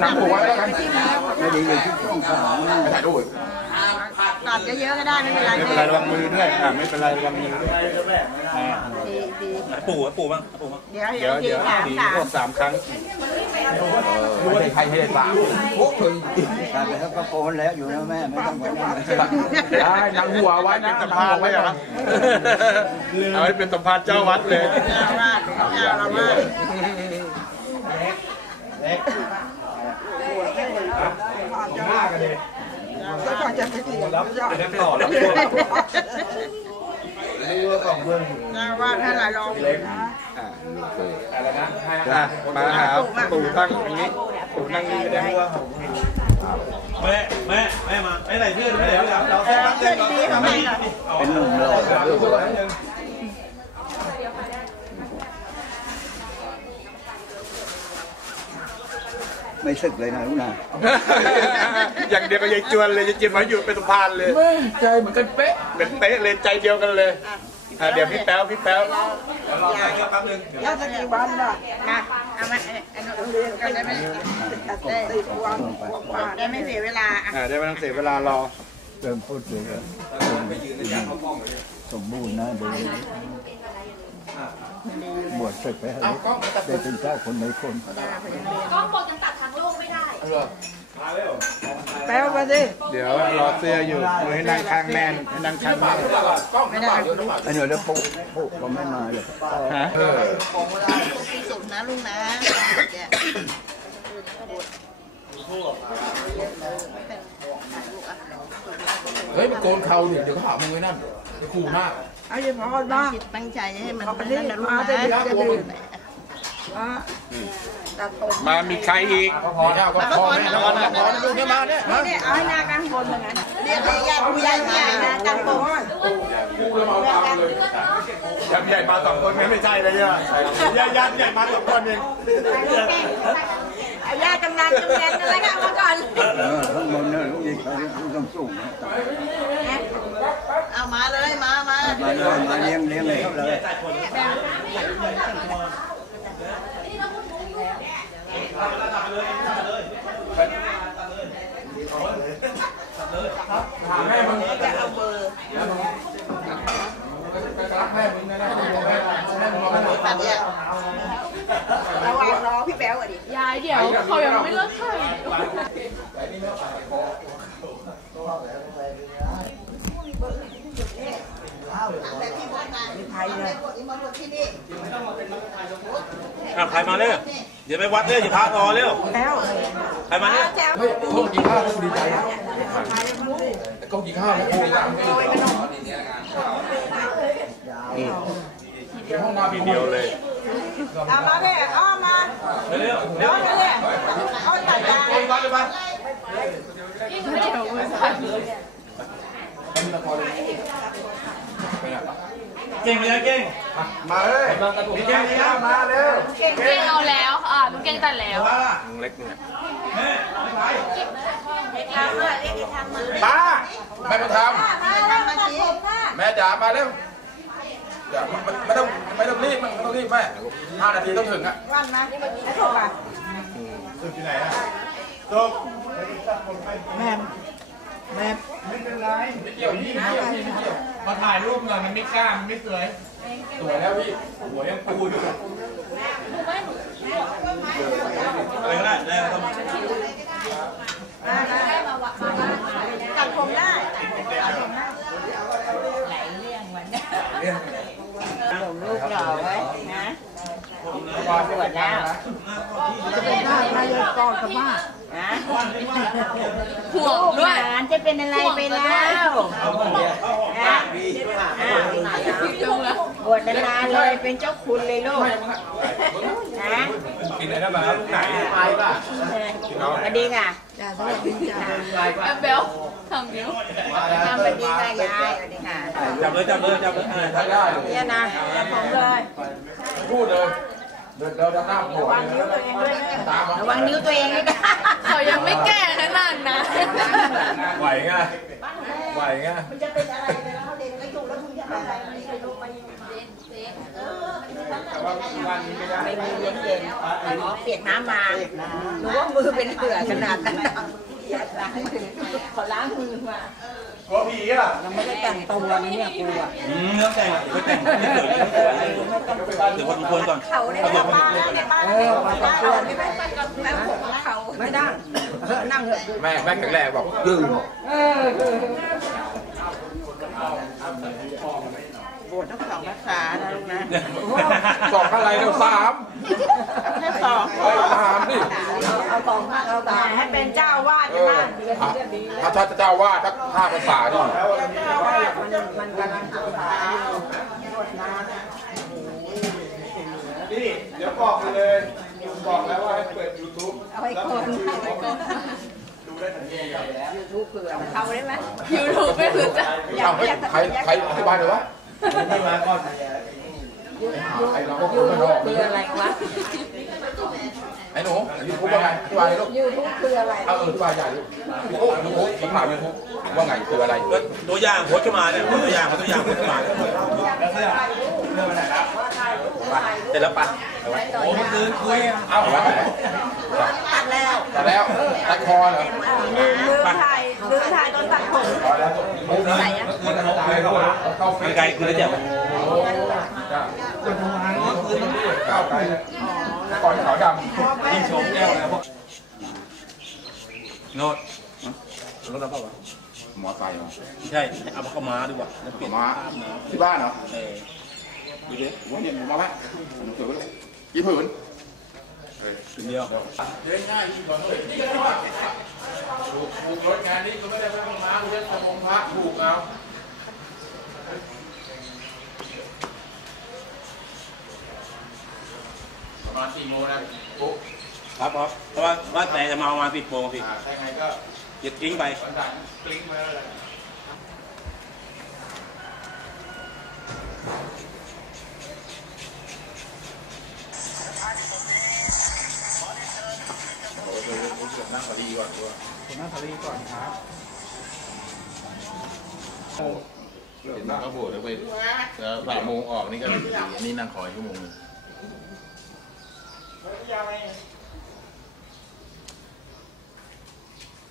หนังหัวแล้วกันไม่ได้อยู่ที่ช่องสามไปถ่ายรูปตัดเยอะๆก็ได้ไม่เป็นไรไม่เป็นไรระวังมือด้วยอ่าไม่เป็นไรระวังมือด้วยดีดีปู่ปู่บ้างปู่บ้างเดี๋ยวเดี๋ยวเดี๋ยวสามทีสามพวกสามครั้งไม่ได้ใครให้ได้สามโอ้ยตัดแล้วก็โกนแล้วอยู่นะแม่ไม่ต้องไปนั่งได้หนังหัวไว้นะสัมภาษณ์ไว้เหรอเอาไว้เป็นสัมภาษณ์เจ้าวัดเลยเจ้าอาวัดเล็กาสเจ้าอาวาสได้ต่อแล้วเจ้าอาวาสท่านหลายรองอ่าอะมาหาปู่ตั้งอย่างนี้ปู่นั่งนี่ได้แม่แม่แม่มาไม่ไหนเพื่อนไม่ไหนเราเราเออเพื่อนดีๆของแม่หน่อยเป็นหนุ่มเลย ไม่สึกเลยนะลูกนะอย่างเดียวกับยายจวนเลยยายจวนมาอยู่เป็นสะพานเลยใจเหมือนกันเป๊ะเป็นเป๊ะเลยใจเดียวกันเลยอะเดี๋ยวพี่แป๊วพี่แป๊วเราใส่เยอะแป๊บนึงแล้วจะกี่วันล่ะมาเอามาไอ้หนูเรียนกันได้ไหมได้ได้ไม่เสียเวลาอะอ่าได้ไม่ต้องเสียเวลารอเริ่มพูดถึงแล้วสมบูรณ์นะเดี๋ยวบวชเสร็จไปให้ได้เป็นเจ้าคนในคนกล้องบอกยังตัด แป๊วมาสิเดี๋ยวรอเสื้ออยู่มือให้นั่งข้างแม่ให้นั่งข้างแม่ไม่ได้ไอ้หนูแล้วปุ๊ปุ๊ก็ไม่มาเลยฮะที่สุดนะลุงนะเนี่ยเฮ้ยมันโกนเขาดิเดี๋ยวเขาหามึงไว้นั่นจะขู่มากเอาอย่าพอบ้างตั้งใจให้มันเป็นนั่นนะลุงนะ มามีใครอีกพอแล้วก็พอแล้วพอแล้วพอแล้วลูกเนี่ยมาเนี่ยมาเนี่ยเอาให้หน้ากลางบนเหมือนกันเรียกให้ญาติผู้ใหญ่ใหญ่นะกลางบนยามใหญ่มาสองคนไม่ใช่เลยเนี่ยญาติญาติใหญ่มาสองคนเองเอาญาติกำนันกำนันอะไรกันมาก่อนเออข้างบนเนี่ยลูกยิงเขาลูกต้องสูงเอามาเลยมามามาเลยมาเลี้ยงเลี้ยงเลย เขาเลยจะเอาเบอร์รักแม่มึงนะนะแม่แม่มึงรอตัดเนี่ยระวังรอพี่แป๊วอะดิ ยายเดี๋ยวเขายังไม่เลิกถ่ายแต่ที่บนมาไทยเลยบทอิมบทยใครมาเร็ว เดี๋ยวไปวัดเร็วอย่าพาพอเร็วแป๊วใครมาเร็วแจ๋วเฮ้ยเขากินข้าวแล้วดีใจนะแต่เขากินข้าวแล้วกูดีใจไม่ในห้องน้ำเดียวเลยเอามาเนี่ยเอามาเร็วเอามาเนี่ยเอาตัดยางวัดเลยปะเก่งไปเลยเก่ง มาเลยมีแก้วมีน้ำมาเร็วเก่งเอาแล้วอะลุงเก่งตัดแล้วว่าเล็กเนี่ยทำมาเรียกทำมาป้าแม่มาทมาแล้วมาจีำแม่จ๋ามาเร็วอย่าไม่ต้องไม่ต้องรีบไม่ต้องรีบแม่ห้านาทีต้องถึงอะวันนะไอ้ถูกป่ะไม่เกี่ยวยี่ไม่เกี่ยวยี่ไม่เกี่ยวมาถ่ายรูปหน่อยมันไม่กล้ามันไม่สวย สวยแล้วพี่หัวยังปูอยู่อะไรก็ได้ได้ต้องตัดผมได้ลูกหล่อไว้นะบอลบวชแล้วจะเป็นบ้านนายกองกับบ้านนะห่วงด้วยหลานจะเป็นอะไรไปแล้วนะบ วชนานๆเลยเป็นเจ้าคุณเลยลูกนะกินอะไรได้บ้างไหนไปป่ะสวัสดีค่ะแอบเบลทำนิ้วสวัสดีค่ะยายสวัสดีค่ะจับเลยจับเลยจับเลยใช้ได้เนี่ยนะจับผมเลยพูดเลยเดินเดินหน้าโผล่วางนิ้วตัวเองด้วยนะตามมาระวังนิ้วตัวเองด้วยนะเขายังไม่แก่ขนาดนั้นไหวไงไหวไงมันจะเป็นอะไร ไปแล้วเขาเด็กไม่ถูกแล้วคุณจะอะไรมันจะลงไปอยู่เด็กเด็กเออมันจะทำอะไรไม่มีเย็นเย็นๆอ๋อเปียกน้ำมาหนูว่ามือเป็นเหือขนาดนั้นล้างมือขอล้างมือมาหัวผีอะยังไม่ได้แต่งตัวนะเนี่ยกูอะอืมเรื่องแต่งไม่แต่งไม่เกิดไม่เกิดเดี๋ยวคนคนก่อนเขาในเอาเดี๋ยวคนบ้านคนก่อนในบ้านเออมาต้องควไม่ไม่ไม่เขาไม่ได้นั่งเถอะแม่แม่แข็งแรงบอกยืน บ วชต้องสองภาษานะลูกนะสองอะไรเดี๋ยวสามแค่สองสามดิเอาสองเอาสามให้เป็นเจ้าวาดเอใช่ไหมอถ้าถ้าเจ้าว่าสักห้าภาษาดิเจ้าวาดมันมันกำลังศึกษาอยู่บวชนานนี่เดี๋ยวบอกเลยบอกแล้วว่าให้เปิด YouTube เอาไว้ก่อนเอาไว้ก่อนยูทูบเผื่อเขาได้ไหมยูทูบไม่รู้จักอยาเอ้ากเฮ้ยอยากใครใครอธิบายหน่อยวะ นี่มาก่อนไอ้น้องยูคนทูนบอกคืออะไรวะไอ้หนูยูทูบว่าไงอธิบายเลยลูกยูทูบคืออะไรเอาเอออธิบายใหญ่ลูกโอ้ยูทูบผมถามยูทูบว่าไงคืออะไรตัวอย่างโพสต์ขึ้นมาเนี่ยตัวอย่างตัวอย่างโพสต์ขึ้นมาเสร็จแล้วปะโอ้เมื่อคืนคุยเอาวะตัดแล้วแต่แล้วตัดคอเหรอลืมลืมถ่าย ลืมถ่ายตอนตัดผมใส่อะมันไกลคือแล้วเจ็บก้าวไกลเลยก่อนขาวดยิ่งชมแก้วแล้วพวกโน้ตรถเราเปล่าวะำหมอไซค์มาไม่ใช่เอาเข้ามาดีกว่าแล้วเปลี่ยนมาที่บ้านเหรอเออดูดิว่าเนี่ยมาไหมเกิดอะไรกี่ผืนเดียวเดินง่ายยิ่งกว่าเลยนี่ก็ได้ว่า ถูกถูกรถงานนี้ก็ไม่ได้ไปห้องม้าเว้นสมองพระถูกเอาประมาณสี่โมงนะปุ๊บครับครับเพราะว่าว่าแต่จะมาประมาณสิบโมงสิใช่ไงก็หยุดทิ้งไปวันจันทร์กลิ้งมาแล้วแหละนั่งพอดีก่อนด้ วยนั่งพอดีก่อนครับเห็นนั่งเขาบวชแล้วไปแล้วสามโมงออกนี่ก็นี่นั่งคอยชั่วโมงนึง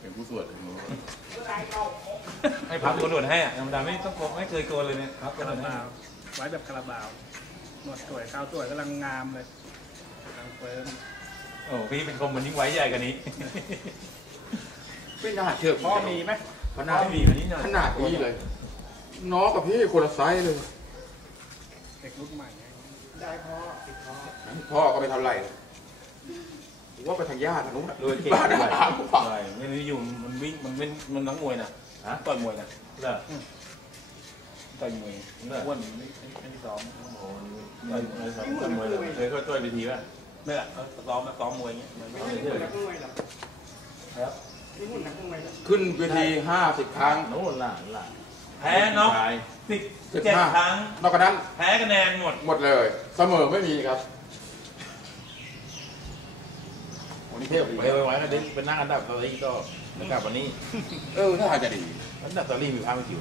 เป็นผู้สวดถึงนู้นให้พับกระโดดให้อะธรรมดาไม่ต้องไม่เคยโกนเลยเนี่ยพับกระคาโดราดให้บาวไว้แบบคาราบาวหมดสวยข้าวสวยกำลังงามเลยกำลังเฟิร์มโอ้พี่เป็นคมมันยิ่งไว้ใหญ่กว่านี้ ไม่น่าเชื่อพ่อมีไหมขนาดไม่มีกว่านี้หน่อยขนาดนี้เลย น้องกับพี่คนละไซส์เลยเด็กรุ่นใหม่ไงพ่อก็ไปทำไรผมว่าไปทางญาติทางนู้นน่ะโดยเก่งบ้านด้วยถามผมเปล่าใช่ไม่ได้อยู่มันวิ่งมันเป็นมันนักมวยนะต่อยมวยนะเหรอต่อยมวยอ้วนไม่ไม่ได้ซ้อมต่อยมวยต่อยมวยเลยเคยเคยต่อยไปทีป่ะไม่ละซ้อมซ้อมมวยเงี้ยมันไม่ได้เที่ยว ขึ้นเวทีห้าสิบครั้งโน่นล่ะล่ะแพ้น็อกสิบสิบเจ็ดห้าครั้ง นอกจากนั้น แพ้คะแนนหมด หมดเลย เสมอไม่มีครับวันนี้เที่ยวดีไปไว้ก็ได้เป็นนั่งอันดับตอรี่ก็อันดับวันนี้ เออถ้าทางจะดี อันดับตอรี่มีพาไม่คิว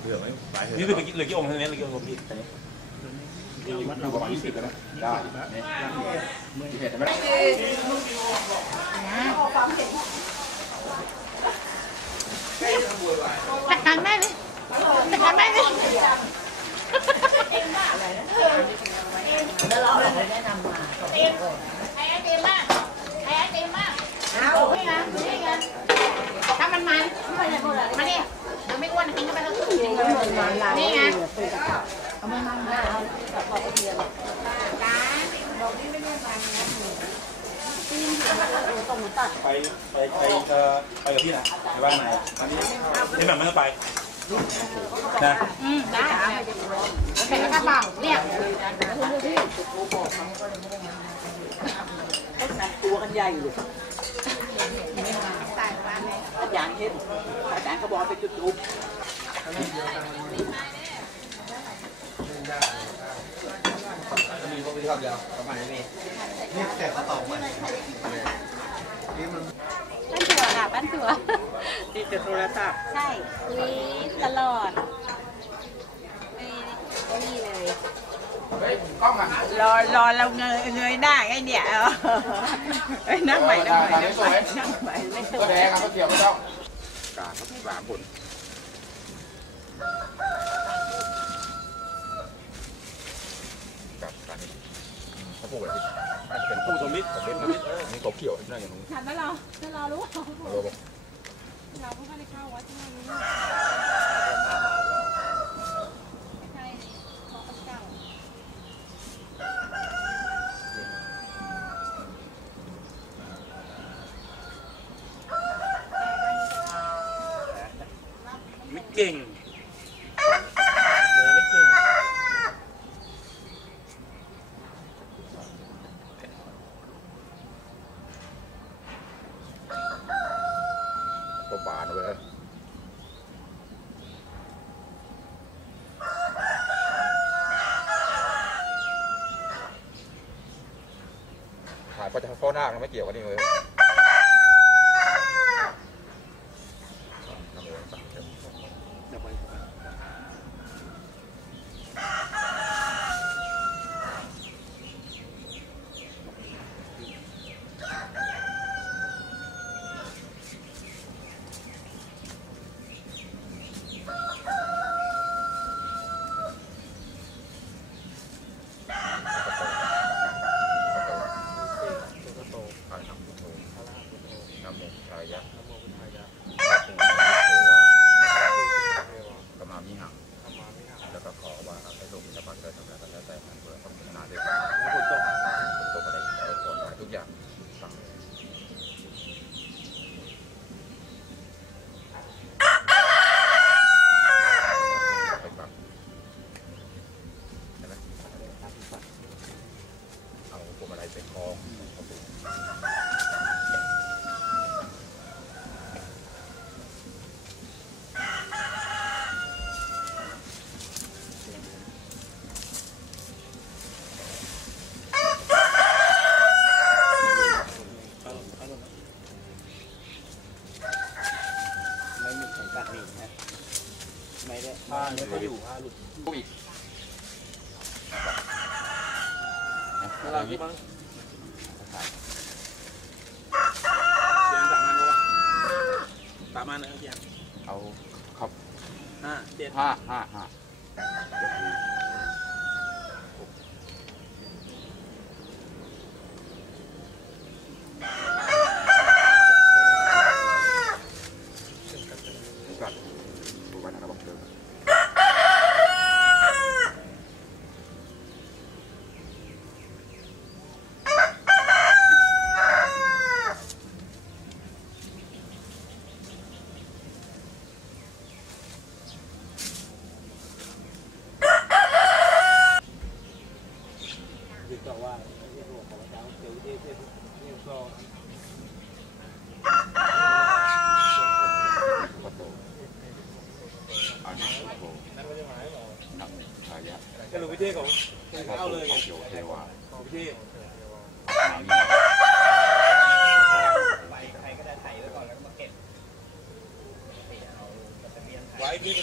เผื่อไม่ไปเถอะนี่เหลือกี่เหลือกี่องค์เท่านี้เหลือกี่องค์พี่ดูประมาณยี่สิบแล้วนะได้เนี่ยที่เห็นไหม จัดการแม่เลยจัดการแม่เลยแล้วเราเลยแนะนำมาไอ้ไอติมมากไอ้ไอติมมาเอานี่ไงนี่ไงถ้ามันมันมาเนี่ยเราไม่อ้วนกินเข้าไปแล้วนี่ไงเอามาหน้าเอากับพ่อเทียนจ้าต้องตัด ไปไปไปเอ่อไปกับพี่นะไปบ้านไหนอันนี้นี่แบบไม่ต้องไปนะอืมได้ใส่กระเป๋าเนี่ยตัวกันใหญ่อยู่ใส่มาเลยอาจารย์เห็นอาจารย์เขาบ อกเป็นจุดรูปปั้นถั่วค่ะปั้นถั่วที่จะโทรศัพท์ใช่คุยตลอดไม่นี่เลยเฮ้ยกล้องอะรอรอเราเงยเงยหน้าไงเนี่ยเออเอ้ยนั่งใหม่นั่งใหม่นั่งใหม่นั่งใหม่ไม่สก็วยแดงอะก็เกี่ยวไม่ต้องกาดครับสามคนกับการนี้เขาพูดอะไรที่อาจ จะเป็นผู้สมมิตรสมมิตรนะนี่เขาเกี่ยวนั่นอย่างนู้นถามแล้วเราแล้วเรารู้เราบอกเราเพิ่งได้เข้าวัดที่นี่เก่งเลยไม่เก่ง ตัวบานเลยถ่ายพอจะเข้าหน้ากันไม่เกี่ยวกันนี่เลยนะโมตัสสะ เดี๋ยวไป อะระหังพุทโธนะโมชายะกมามิหัง แล้วก็ขอว่าให้ลูกมีสบัติเกิดทำอะไรก็แล้วแต่มันเพื่อต้องพัฒนาด้วยกันฝนตกฝนตกอะไรอะไรฝนได้ทุกอย่างสั่งไปฟังใช่ไหมเอาพวงมาลัยเป็นคล้องเอาไป ไม่มีใคร ตัดหนีนะไม่ได้ผ้าไม่ค่อยอยู่ผ้าหลุดลูกอีกเวลาที่บ้างเสียงสามอันวะสามอันนะครับเสียงเอาครับห้าเจ็ดห้าห้าห้า thì cậu à cái bộ của cháu cứu đi đi đi